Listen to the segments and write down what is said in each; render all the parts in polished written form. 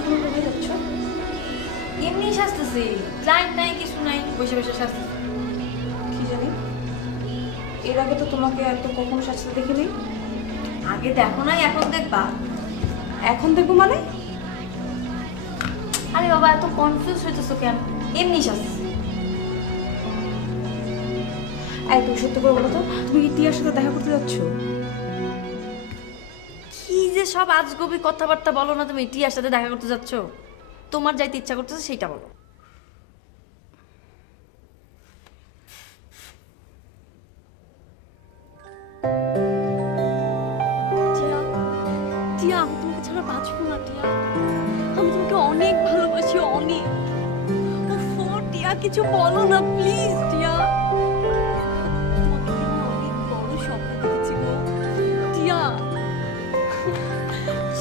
কোথায় যাচ্ছ? এমনি সাজতেছি, ক্লায়েন্ট নাই কিছু নাই, বসে বসে সাজতেছি। কি জানি, এর আগে তো তোমাকে এত কখনো সাজতে দেখিনি। আগে দেখো নাই, এখন দেখবা? এখন দেখবো মানে? আরে বাবা এত কনফিউজ হইতেছো কেন? এমনি সাজতেছি। এই তুমি সত্যি করে বলো তো, তুমি কি টিয়ার সাথে দেখা করতে যাচ্ছ? কি যে সব আজগবি কথাবার্তা বলো না তুমি। টিয়ার সাথে দেখা করতে যাচ্ছ? তোমার যাইতে ইচ্ছা করতেছে সেটা বলো। টিয়া, আমি তোমাকে ছাড়া বাঁচবো না টিয়া। আমি তোমাকে অনেক ভালোবাসি, অনেক। ওফো টিয়া, কিছু বলো না প্লিজ টিয়া। তোমাকে আমি অনেক বড় স্বপ্ন দেখেছি গো টিয়া।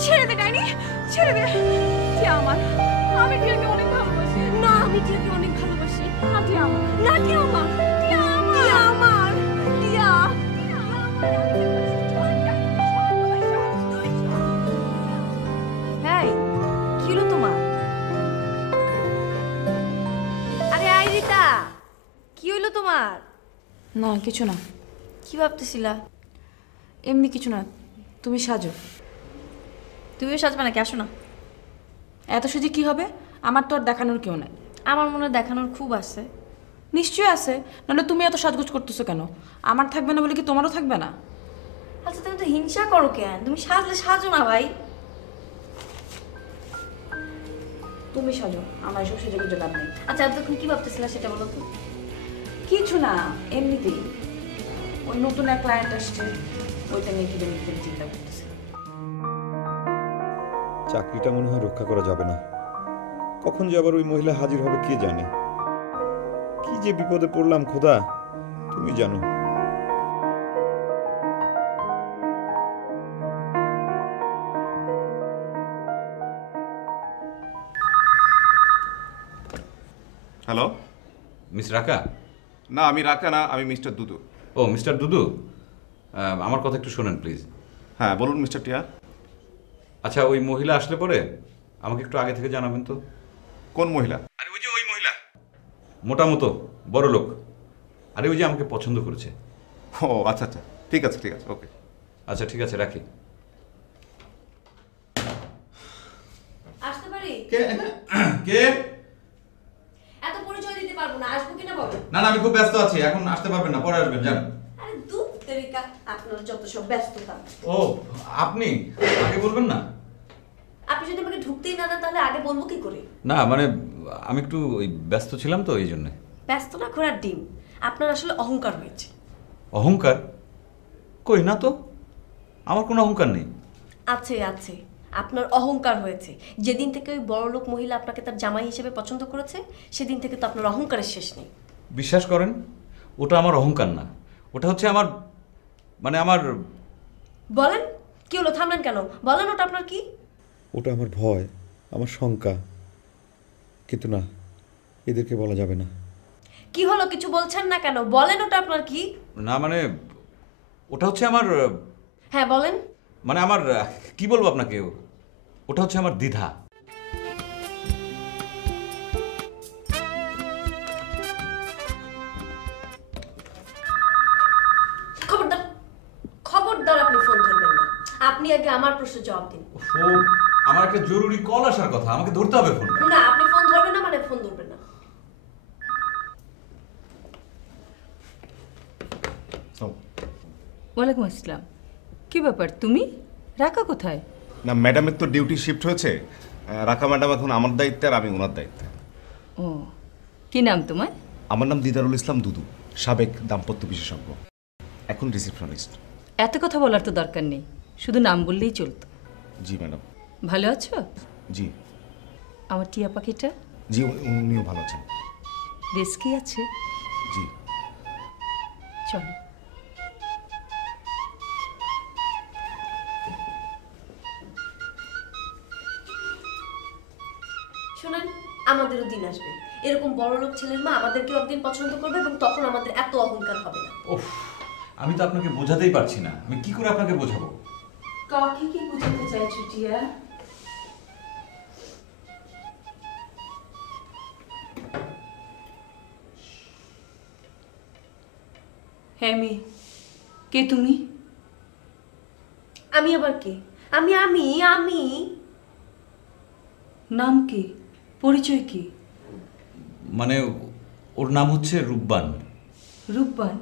ছেড়ে দে ডাইনি, ছেড়ে দে। টিয়া আমার, আমি টিয়াকে অনেক ভালোবাসি। না, আমি টিয়াকে অনেক ভালোবাসি। না টিয়া আমার, না টিয়া আমার, টিয়া আমার, টিয়া আমার, টিয়া হ্যাঁ, কি হলো তোমার? আরে আই রিতা, কি হইলো তোমার? না কিছু না। কি ভাবতেছিলা? এমনি কিছু না, তুমি সাজো। তুমিও সাজবে নাকি? আসো না। এত সুজি কি হবে? আমার তো আর দেখানোর কেউ নাই। আমার মনে হয় দেখানোর খুব আছে। নিশ্চয়ই আছে, নাহলে তুমি এত সাজগোজ করতেছো কেন? আমার থাকবে না বলে কি তোমারও থাকবে না? আচ্ছা তুমি তো হিংসা করো কেন? তুমি সাজলে সাজো না ভাই। তুমি সাজো, আমার এসব সেজে গুজে লাভ নেই। আচ্ছা এতক্ষণ কি ভাবতেছিলা সেটা বলো তো। কিছু না, এমনিতেই ওই নতুন এক ক্লায়েন্ট আসছে, ওইটা নিয়ে কি চিন্তা করতেছে। চাকরিটা মনে হয় রক্ষা করা যাবে না। কখন যে আবার ওই মহিলা হাজির হবে কে জানে। কি যে বিপদে পড়লাম খোদা, তুমি জানো। হ্যালো, মিস রাকা? না আমি রাকা না, আমি মিস্টার দুদু। ও মিস্টার দুদু, আমার কথা একটু শোনেন প্লিজ। হ্যাঁ বলুন মিস্টার টিয়া। আচ্ছা ওই মহিলা আসলে পরে আমাকে একটু আগে থেকে জানাবেন তো। কোন মহিলা? আরে ওই যে ওই মহিলা, মোটামতো বড় লোক। আরে ওই যে আমাকে পছন্দ করেছে। ও আচ্ছা আচ্ছা, ঠিক আছে ঠিক আছে, ওকে। আচ্ছা ঠিক আছে, রাখি। আসতে পারি? কে কে? এত পরিচয় দিতে পারবো না, আসবো কিনা বলো। না না, আমি খুব ব্যস্ত আছি, এখন আসতে পারবেন না, পরে আসবেন, যান। আরে দূর তেরিকা, আপনার যত সব ব্যস্ততা। ও আপনি আগে বলবেন না? আপনি যদি আমাকে ঢুকতেই না দেন তাহলে আগে বলবো কি করে? না মানে আমি একটু ওই ব্যস্ত ছিলাম তো এই জন্য। ব্যস্ত না ঘোড়ার ডিম, আপনার আসলে অহংকার হয়েছে। অহংকার? কই না তো, আমার কোনো অহংকার নেই। আছে আছে, আপনার অহংকার হয়েছে। যেদিন থেকে ওই বড়লোক মহিলা আপনাকে তার জামাই হিসেবে পছন্দ করেছে সেদিন থেকে তো আপনার অহংকারের শেষ নেই। বিশ্বাস করেন, ওটা আমার অহংকার না, ওটা হচ্ছে আমার মানে আমার। বলেন কি হলো, থামলেন কেন? বলেন ওটা আপনার কি? ওটা আমার ভয়, আমার শঙ্কা। কিন্তু না, এদেরকে বলা যাবে না। কি হলো, কিছু বলছেন না কেন? বলেন ওটা আপনার কি? না মানে ওটা হচ্ছে আমার, হ্যাঁ বলেন। মানে আমার কি বলবো আপনাকে, ওটা হচ্ছে আমার দ্বিধা। খবরদার, খবরদার আপনি ফোন ধরবেন না। আপনি আগে আমার প্রশ্নের জবাব দিন। আমার একটা জরুরি কল আসার কথা, আমাকে ধরতে হবে ফোনটা। না আপনি ফোন ধরবেন না মানে ফোন ধরবেন না। ওয়ালাইকুম আসসালাম। কি ব্যাপার, তুমি? রাকা কোথায়? না ম্যাডামের তো ডিউটি শিফট হয়েছে, রাকা ম্যাডাম এখন আমার দায়িত্বে আর আমি ওনার দায়িত্বে। ও, কি নাম তোমার? আমার নাম দিদারুল ইসলাম দুদু, সাবেক দাম্পত্য বিশেষজ্ঞ, এখন রিসেপশনিস্ট। এত কথা বলার তো দরকার নেই, শুধু নাম বললেই চলতো। জি ম্যাডাম। ভালো আছো? জি। আমার টিয়া পাখিটা? জি উনিও ভালো আছেন। রেস্কি আছে? জি। চলো। শুনেন, আমাদেরও দিন আসবে, এরকম বড়লোক ছেলের মা আমাদেরকেও একদিন পছন্দ করবে এবং তখন আমাদের এত অহংকার হবে না। ওফ, আমি তো আপনাকে বোঝাতেই পারছি না, আমি কি করে আপনাকে বোঝাবো? কাকে কি বুঝাতে চাইছো টিয়া? হ্যাঁ মেয়ে, কে তুমি? আমি আবার কে? আমি আমি আমি নাম কি? পরিচয় কি? মানে ওর নাম হচ্ছে রূপবান। রূপবান?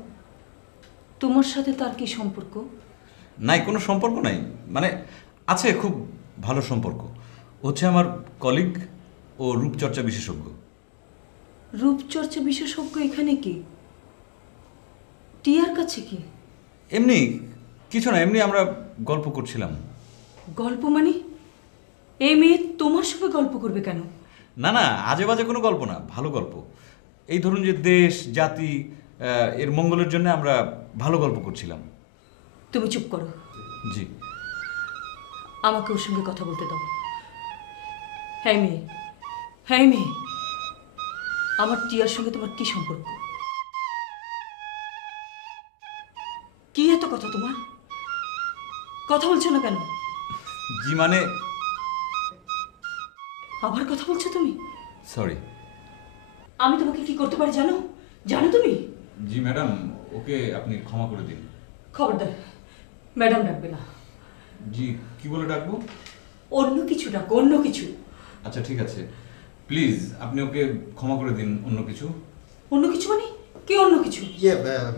তোমার সাথে তার কি সম্পর্ক? নাই, কোনো সম্পর্ক নাই, মানে আছে খুব ভালো সম্পর্ক। ও হচ্ছে আমার কলিগ ও রূপচর্চা বিশেষজ্ঞ। রূপচর্চা বিশেষজ্ঞ এখানে কি? টিয়ার কাছে কি? এমনি কিছু না, এমনি আমরা গল্প করছিলাম। গল্প মানে? এই মেয়ে তোমার সাথে গল্প করবে কেন? না না, আজে বাজে কোনো গল্প না, ভালো গল্প। এই ধরুন যে দেশ জাতি এর মঙ্গলের জন্য আমরা ভালো গল্প করছিলাম। তুমি চুপ করো। জি। আমাকে ওর সঙ্গে কথা বলতে দাও। হ্যাঁ মেয়ে, হ্যাঁ মেয়ে, আমার টিয়ার সঙ্গে তোমার কি সম্পর্ক? কি এত কথা তোমার? কথা বলছো না কেন? জি মানে আবার কথা বলছো তুমি? সরি। আমি তোমাকে কি করতে পারি জানো? জানো তুমি? জি ম্যাডাম, ওকে আপনি ক্ষমা করে দিন। খবরদার, ম্যাডাম ডাকবে না। জি, কি বলে ডাকবো? অন্য কিছু ডাকো, অন্য কিছু। আচ্ছা ঠিক আছে, প্লিজ আপনি ওকে ক্ষমা করে দিন। অন্য কিছু? অন্য কিছু মানে কি অন্য কিছু?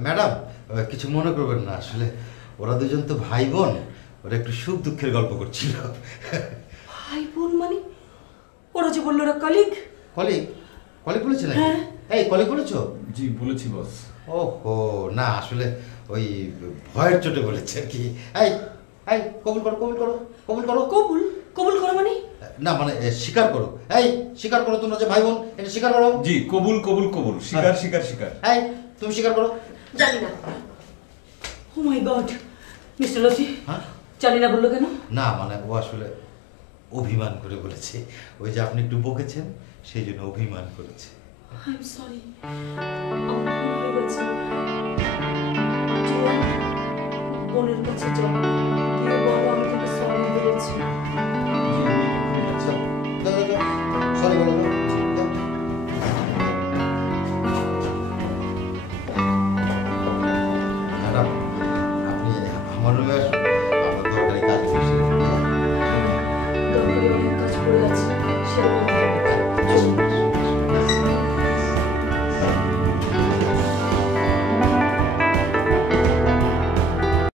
ম্যাডাম, কিছু মনে করবেন না, আসলে ওরা দুজন তো ভাই বোন, ওরা একটু সুখ দুঃখের গল্প করছিল। ভাই বোন মানে? ওরা যে বললো ওরা কলিগ। কলিগ? কলিগ বলেছে নাকি? হ্যাঁ। এই কলিগ বলেছো? জি বলেছি বস। ওহো, না আসলে ওই ভয়ের চোটে বলেছে আর কি। এই এই কবুল করো, কবুল করো, কবুল করো। কবুল? কবুল করো মানে? না মানে স্বীকার করো। এই স্বীকার করো, তোমরা যে ভাই বোন, এটা স্বীকার করো। জি, কবুল কবুল কবুল, স্বীকার স্বীকার স্বীকার। এই তুমি স্বীকার করো। জানি না। ও মাই গড, মিস্টার লতি, হ্যাঁ? জানি না বললো কেন? না মানে ও আসলে অভিমান করে বলেছে। ওই যে আপনি একটু বকেছেন, সেই জন্য অভিমান করেছে। আই এম সরি, আমার ভুল হয়ে গেছে। টিয়া, বোনের কাছে যাও, গিয়ে বলো আমি তোকে সরি বলেছি।